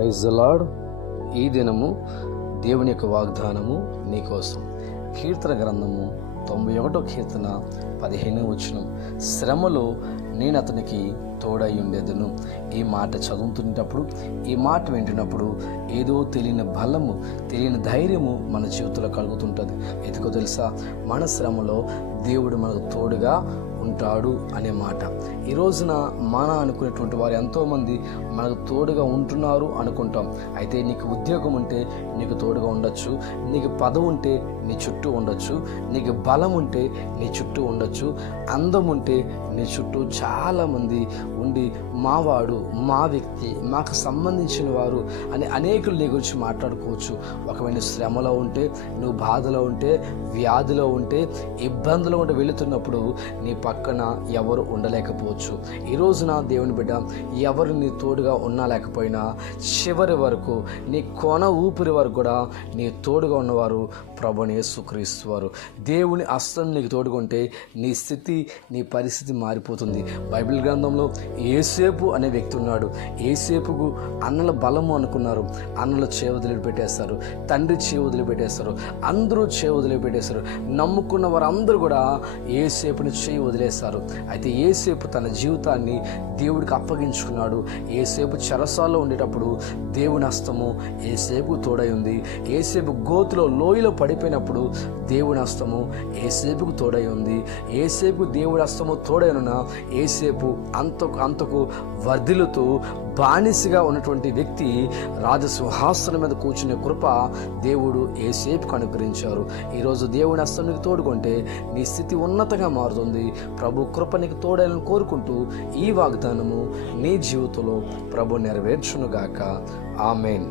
Praise the lord. ఈ దినము దేవుని యొక్క వాగ్దానము నీకోసం. కీర్తన గ్రంథము 91 కీర్తన 15 వచనం. శ్రమలో నేను అతనికి తోడై ఉండేదను. ఈ మాట చదువుతున్నప్పుడు, ఈ మాట వింటున్నప్పుడు ఏదో తెలియని బలము, తెలియని ధైర్యము మన జీవితంలో కలుగుతుంటుంది. ఎందుకో తెలుసా? మన శ్రమలో దేవుడు మనకు తోడుగా ఉంటాడు అనే మాట. ఈ రోజున మన అనుకునేటువంటి వారు ఎంతోమంది మనకు తోడుగా ఉంటున్నారు అనుకుంటాం. అయితే నీకు ఉద్యోగం ఉంటే నీకు తోడుగా ఉండొచ్చు, నీకు పదవి ఉంటే నీ చుట్టూ ఉండొచ్చు, నీకు బలం ఉంటే నీ చుట్టూ ఉండొచ్చు, అందం ఉంటే నీ చుట్టూ చాలామంది ఉండి మావాడు, మా వ్యక్తి, మాకు సంబంధించిన వారు అని అనేకులు నీ గురించి మాట్లాడుకోవచ్చు. ఒకవేళ శ్రమలో ఉంటే, నువ్వు బాధలో ఉంటే, వ్యాధిలో ఉంటే, ఇబ్బందులు ఉంటే వెళుతున్నప్పుడు నీ పక్కన ఎవరు ఉండలేకపోవచ్చు. ఈ రోజున దేవుని బిడ్డ, ఎవరు నీ తోడుగా ఉన్నా లేకపోయినా చివరి వరకు, నీ కొన ఊపిరి వరకు కూడా నీ తోడుగా ఉన్నవారు ప్రభుని యేసుక్రీస్తు వారు. దేవుని హస్తం నీకు తోడుగా ఉంటే నీ స్థితి, నీ పరిస్థితి మారిపోతుంది. బైబిల్ గ్రంథంలో యేసేపు అనే వ్యక్తి ఉన్నాడు. యేసేపుకు అన్నల బలము అనుకున్నారు, అన్నలు చేవదిలి పెట్టేస్తారు, తండ్రి చేవదిలి పెట్టేస్తారు, అందరూ చేవదిలి పెట్టేస్తారు. నమ్ముకున్న వారందరూ కూడా యేసేపుని చేయి వదిలేస్తారు. అయితే యేసేపు తన జీవితాన్ని దేవుడికి అప్పగించుకున్నాడు. యేసేపు చెరసాల్లో ఉండేటప్పుడు దేవుని హస్తము యేసేపు తోడై ఉంది. యేసేపు గోతులో లోయలో పడిపోయినప్పుడు దేవుని హస్తము యేసేపుకు తోడై ఉంది. యేసేపు దేవుడి హస్తము తోడైన యేసేపు అంతకు వర్ధిల్లుతూ బానిసగా ఉన్నటువంటి వ్యక్తి రాజసింహాసనం మీద కూర్చునే కృప దేవుడు యేసేపుకు అనుగ్రహించారు. ఈరోజు దేవుని హస్తం నీకు తోడుకుంటే నీ స్థితి ఉన్నతంగా మారుతుంది. ప్రభు కృప నీకు తోడైన కోరుకుంటూ ఈ వాగ్దానము నీ జీవితంలో ప్రభు నెరవేర్చునుగాక. ఆమేన్.